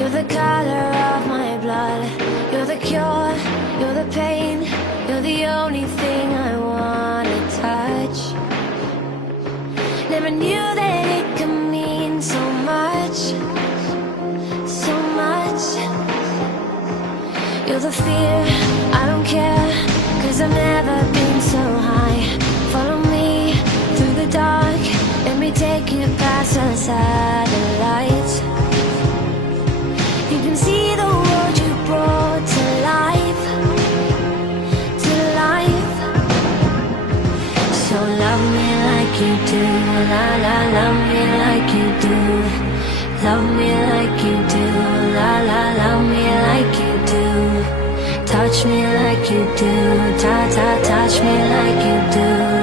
You're the color of my blood. You're the cure, you're the pain. You're the only thing I wanna touch. Never knew that it could mean so much, so much. You're the fear, I don't care, 'cause I've never been so high. Follow me through the dark, let me take you past the satellites. You can see the world you brought to life, to life. So love me like you do, la la, love me like you do. Love me like you do, la la, love me like you do. Touch me like you do, ta ta, touch me like you do.